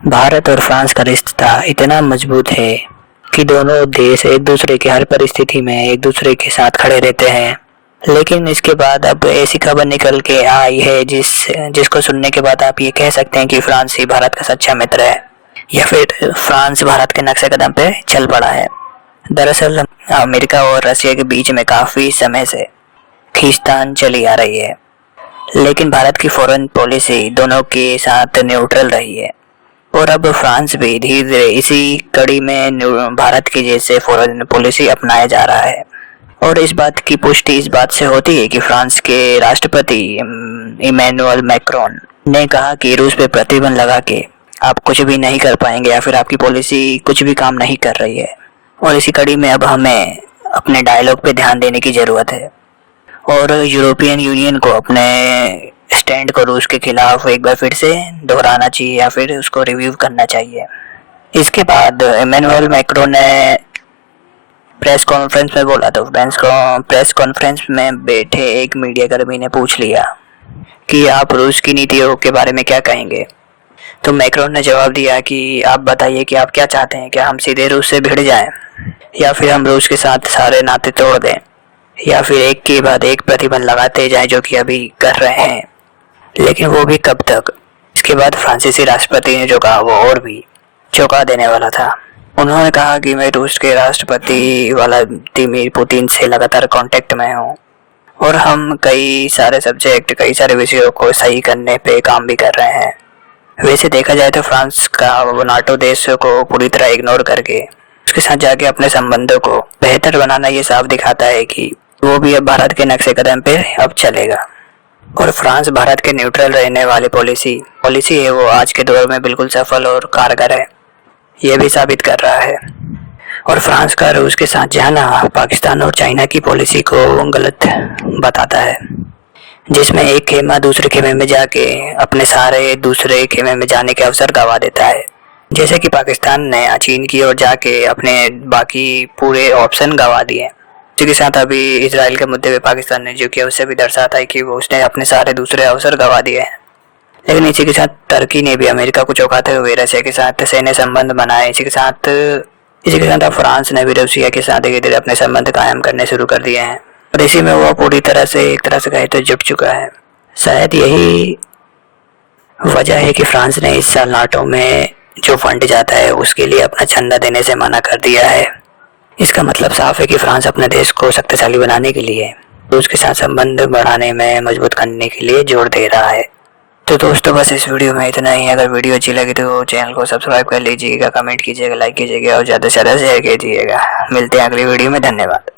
भारत और फ्रांस का रिश्ता इतना मजबूत है कि दोनों देश एक दूसरे की हर परिस्थिति में एक दूसरे के साथ खड़े रहते हैं। लेकिन इसके बाद अब ऐसी खबर निकल के आई है जिसको सुनने के बाद आप ये कह सकते हैं कि फ्रांस ही भारत का सच्चा मित्र है या फिर फ्रांस भारत के नक्शे कदम पे चल पड़ा है। दरअसल अमेरिका और रशिया के बीच में काफ़ी समय से खींचतान चली आ रही है, लेकिन भारत की फॉरेन पॉलिसी दोनों के साथ न्यूट्रल रही है और अब फ्रांस भी धीरे धीरे इसी कड़ी में भारत की जैसे फॉरेन पॉलिसी अपनाया जा रहा है। और इस बात की पुष्टि इस बात से होती है कि फ्रांस के राष्ट्रपति इमैनुअल मैक्रोन ने कहा कि रूस पे प्रतिबंध लगा के आप कुछ भी नहीं कर पाएंगे या फिर आपकी पॉलिसी कुछ भी काम नहीं कर रही है। और इसी कड़ी में अब हमें अपने डायलॉग पे ध्यान देने की ज़रूरत है और यूरोपियन यूनियन को अपने स्टैंड को रूस के खिलाफ एक बार फिर से दोहराना चाहिए या फिर उसको रिव्यू करना चाहिए। इसके बाद इमैनुअल मैक्रोन ने प्रेस कॉन्फ्रेंस में बोला तो प्रेस कॉन्फ्रेंस में बैठे एक मीडिया कर्मी ने पूछ लिया कि आप रूस की नीतियों के बारे में क्या कहेंगे। तो मैक्रोन ने जवाब दिया कि आप बताइए कि आप क्या चाहते हैं, क्या हम सीधे रूस से भिड़ जाएं या फिर हम रूस के साथ सारे नाते तोड़ दें या फिर एक के बाद एक प्रतिबंध लगाते जाएं जो कि अभी कर रहे हैं, लेकिन वो भी कब तक। इसके बाद फ्रांसीसी राष्ट्रपति ने जो कहा वो और भी चौंका देने वाला था। उन्होंने कहा कि मैं रूस के राष्ट्रपति व्लादिमीर पुतिन से लगातार कांटेक्ट में हूँ और हम कई सारे विषयों को सही करने पे काम भी कर रहे हैं। वैसे देखा जाए तो फ्रांस का वो नाटो देशों को पूरी तरह इग्नोर करके उसके साथ जाके अपने संबंधों को बेहतर बनाना ये साफ दिखाता है कि वो भी अब भारत के नक्शे कदम पे अब चलेगा। और फ्रांस भारत के न्यूट्रल रहने वाली पॉलिसी है वो आज के दौर में बिल्कुल सफल और कारगर है, ये भी साबित कर रहा है। और फ्रांस का रूस के साथ जाना पाकिस्तान और चाइना की पॉलिसी को गलत बताता है, जिसमें एक खेमा दूसरे खेमे में जाके अपने सारे दूसरे खेमे में जाने के अवसर गंवा देता है। जैसे कि पाकिस्तान ने चीन की ओर जाके अपने बाकी पूरे ऑप्शन गंवा दिए। इसी के साथ अभी इजराइल के मुद्दे पे पाकिस्तान ने जो किया उससे भी दर्शाता है कि वो उसने अपने सारे दूसरे अवसर गंवा दिए हैं। लेकिन इसी के साथ टर्की ने भी अमेरिका को चौंकाते हुए रशिया के साथ सैन्य संबंध बनाए। इसी के साथ अब फ्रांस ने भी रशिया के साथ धीरे धीरे अपने संबंध कायम करने शुरू कर दिए हैं और इसी में वो पूरी तरह से एक तरह से कहे तो जुट चुका है। शायद यही वजह है कि फ्रांस ने इस साल नाटो में जो फंड जाता है उसके लिए अपना चंदा देने से मना कर दिया है। इसका मतलब साफ है कि फ्रांस अपने देश को शक्तिशाली बनाने के लिए रूस के साथ संबंध बढ़ाने में मजबूत करने के लिए जोर दे रहा है। तो दोस्तों बस इस वीडियो में इतना ही। अगर वीडियो अच्छी लगी तो चैनल को सब्सक्राइब कर लीजिएगा, कमेंट कीजिएगा, लाइक कीजिएगा और ज़्यादा से ज़्यादा शेयर कीजिएगा। मिलते हैं अगली वीडियो में। धन्यवाद।